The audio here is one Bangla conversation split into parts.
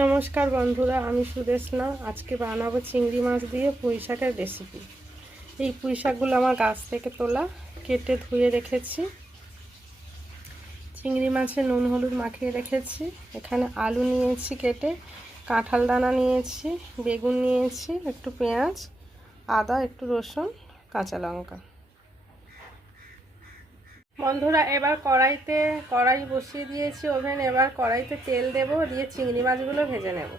নমস্কার বন্ধুরা, আমি সুদেশনা। আজকে বানাবো চিংড়ি মাছ দিয়ে পুঁই শাকের রেসিপি। এই পুঁই শাকগুলো আমার গাছ থেকে তোলা, কেটে ধুয়ে রেখেছি। চিংড়ি মাছে নুন হলুদ মাখিয়ে রেখেছি। এখানে আলু নিয়েছি কেটে, কাঁঠাল দানা নিয়েছি, বেগুন নিয়েছি, একটু পেঁয়াজ, আদা, একটু রসুন, কাঁচা লঙ্কা। বন্ধুরা, এবার কড়াই বসিয়ে দিয়েছি ওভেন। এবার কড়াইতে তেল দেব, দিয়ে চিংড়ি মাছগুলো ভেজে নেব।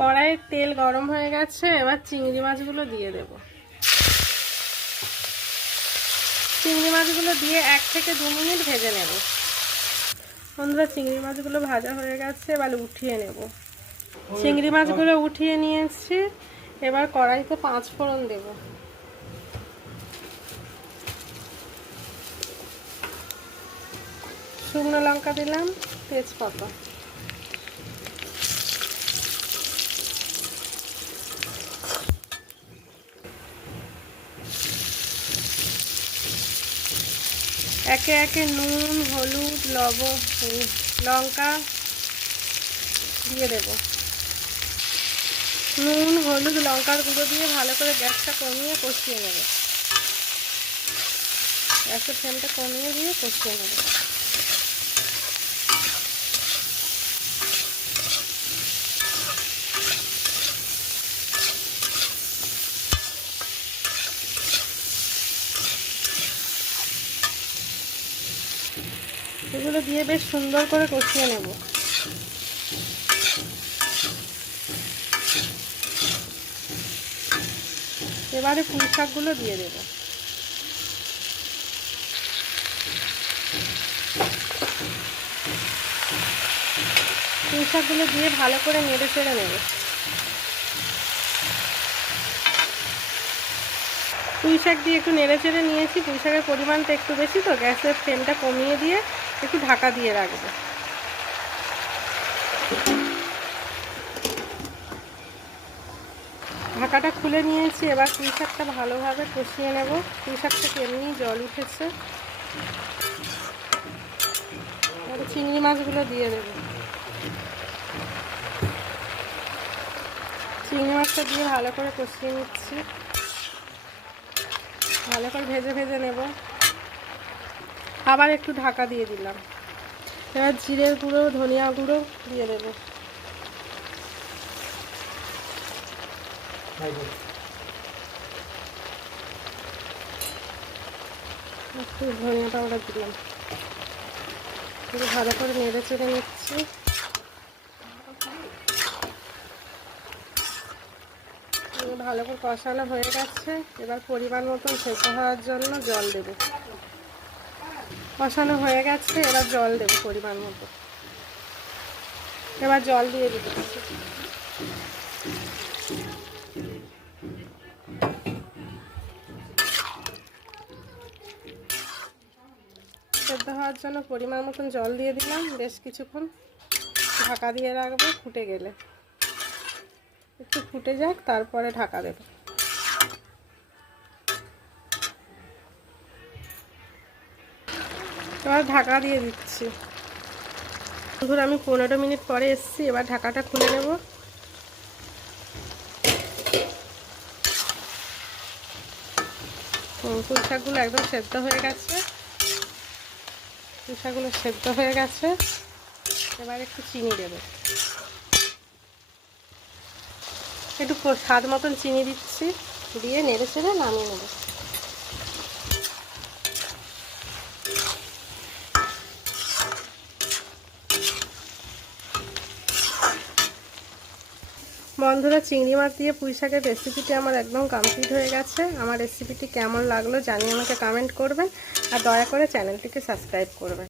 কড়াইয়ের তেল গরম হয়ে গেছে, এবার চিংড়ি মাছগুলো দিয়ে দেব। চিংড়ি মাছগুলো দিয়ে 1 থেকে 2 মিনিট ভেজে নেব। বন্ধুরা, চিংড়ি মাছগুলো ভাজা হয়ে গেছে, এবার উঠিয়ে নেব। চিংড়ি মাছগুলো উঠিয়ে নিয়েছি। এবার কড়াইতে 5 ফোড়ন দেব। শুকনো লঙ্কা দিলাম, তেজপাতা, একে একে নুন হলুদ লঙ্কা দিয়ে দেব। নুন হলুদ লঙ্কার গুঁড়ো দিয়ে ভালো করে গ্যাসটা কমিয়ে কষিয়ে নেব। গ্যাসের ফ্লেমটা কমিয়ে দিয়ে কষিয়ে নেব। এগুলো দিয়ে বেশ সুন্দর করে কষিয়ে নেব। এবারে পুঁই শাকগুলো দিয়ে দেব। পুঁই শাকগুলো দিয়ে ভালো করে নেড়ে চেড়ে নেব। পুঁই শাক দিয়ে একটু নেড়ে চেড়ে নিয়েছি। পুঁই শাকের পরিমাণটা একটু বেশি, তো গ্যাসের ফ্লেমটা কমিয়ে দিয়ে একটু ঢাকা দিয়ে রাখবো। ঢাকাটা খুলে নিয়েছি। এবার পুঁই শাকটা ভালোভাবে কষিয়ে নেব। পুঁই শাক থেকে এমনি জল উঠেছে। এবার চিংড়ি মাছগুলো দিয়ে দেব। চিংড়ি মাছটা দিয়ে ভালো করে কষিয়ে নিচ্ছি। ভালো করে ভেজে ভেজে নেব। আবার একটু ঢাকা দিয়ে দিলাম। এবার জিরের গুঁড়ো ধনিয়া গুঁড়ো দিয়ে দেব। একটু ধনিয়া পাউডার দিলাম। ভালো করে নেড়ে চেড়ে নিচ্ছি। ভালো করে কষানো হয়ে গেছে। এবার পরিমাণ মতন সেদ্ধ হওয়ার জন্য জল দেব। কষানো হয়ে গেছে, এবার জল দেব পরিমাণ মতো। এবার জল দিয়ে দিচ্ছি। সেদ্ধ হওয়ার জন্য পরিমাণ মতন জল দিয়ে দিলাম। বেশ কিছুক্ষণ ঢাকা দিয়ে রাখবো। ফুটে গেলে একটু ফুটে যাক, তারপরে ঢাকা দেব। এবার ঢাকা দিয়ে দিচ্ছি। ধরুন আমি 15 মিনিট পরে এসেছি। এবার ঢাকাটা খুলে নেব। পুঁই শাকগুলো একদম সেদ্ধ হয়ে গেছে। পুঁই শাকগুলো সেদ্ধ হয়ে গেছে। এবার একটু চিনি দেব। একটু স্বাদ মতন চিনি দিচ্ছি। দিয়ে নেড়ে চেড়ে নামিয়ে নেব। বন্ধুরা, চিংড়ি মাছ দিয়ে পুঁই শাকের রেসিপিটি আমার একদম কমপ্লিট হয়ে গেছে। আমার রেসিপিটি কেমন লাগলো জানিয়ে আমাকে কমেন্ট করবেন। আর দয়া করে চ্যানেলটিকে সাবস্ক্রাইব করবেন।